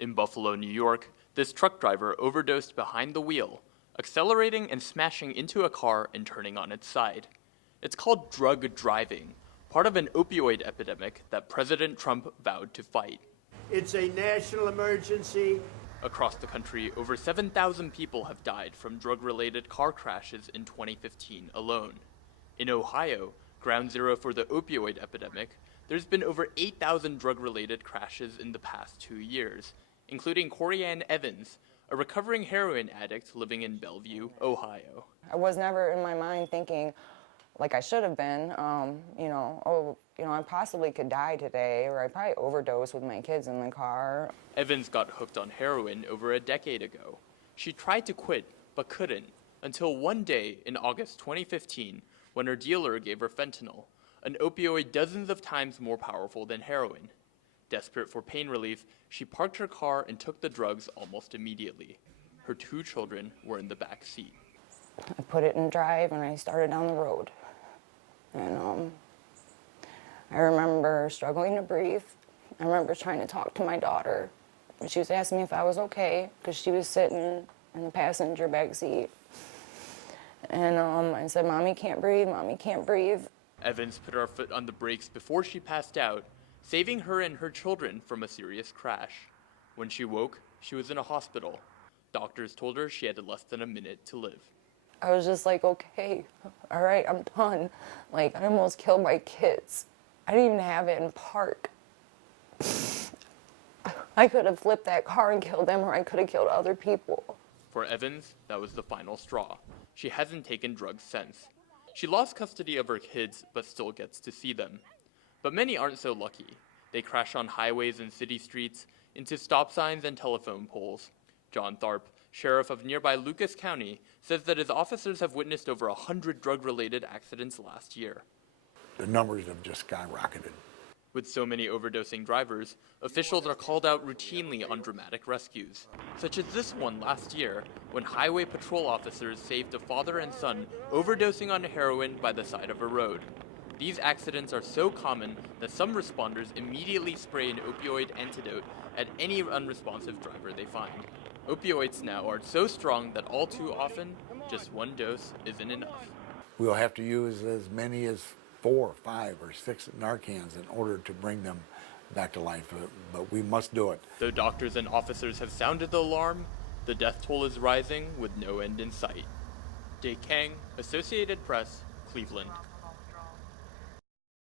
In Buffalo, New York, this truck driver overdosed behind the wheel, accelerating and smashing into a car and turning on its side. It's called drug driving, part of an opioid epidemic that President Trump vowed to fight. It's a national emergency. Across the country, over 7,000 people have died from drug-related car crashes in 2015 alone. In Ohio, ground zero for the opioid epidemic, there's been over 8,000 drug-related crashes in the past 2 years, including Corianne Evans, a recovering heroin addict living in Bellevue, Ohio. I was never in my mind thinking, like I should have been, I possibly could die today, or I'd probably overdose with my kids in the car. Evans got hooked on heroin over a decade ago. She tried to quit, but couldn't, until one day in August 2015, when her dealer gave her fentanyl, an opioid dozens of times more powerful than heroin. Desperate for pain relief, she parked her car and took the drugs almost immediately. Her 2 children were in the back seat. I put it in drive and I started down the road. And I remember struggling to breathe. I remember trying to talk to my daughter. She was asking me if I was okay because she was sitting in the passenger back seat. And I said, "Mommy can't breathe, Mommy can't breathe." Evans put her foot on the brakes before she passed out, saving her and her children from a serious crash. When she woke, she was in a hospital. Doctors told her she had less than a minute to live. I was just like, okay, all right, I'm done. Like, I almost killed my kids. I didn't even have it in park. I could have flipped that car and killed them, or I could have killed other people. For Evans, that was the final straw. She hasn't taken drugs since. She lost custody of her kids, but still gets to see them. But many aren't so lucky. They crash on highways and city streets, into stop signs and telephone poles. John Tharp, sheriff of nearby Lucas County, says that his officers have witnessed over 100 drug-related accidents last year. The numbers have just skyrocketed. With so many overdosing drivers, officials are called out routinely on dramatic rescues, such as this one last year, when highway patrol officers saved a father and son overdosing on heroin by the side of a road. These accidents are so common that some responders immediately spray an opioid antidote at any unresponsive driver they find. Opioids now are so strong that all too often, just one dose isn't enough. We'll have to use as many as 4, 5, or 6 Narcans in order to bring them back to life, but we must do it. Though doctors and officers have sounded the alarm, the death toll is rising with no end in sight. Jake Kang, Associated Press, Cleveland.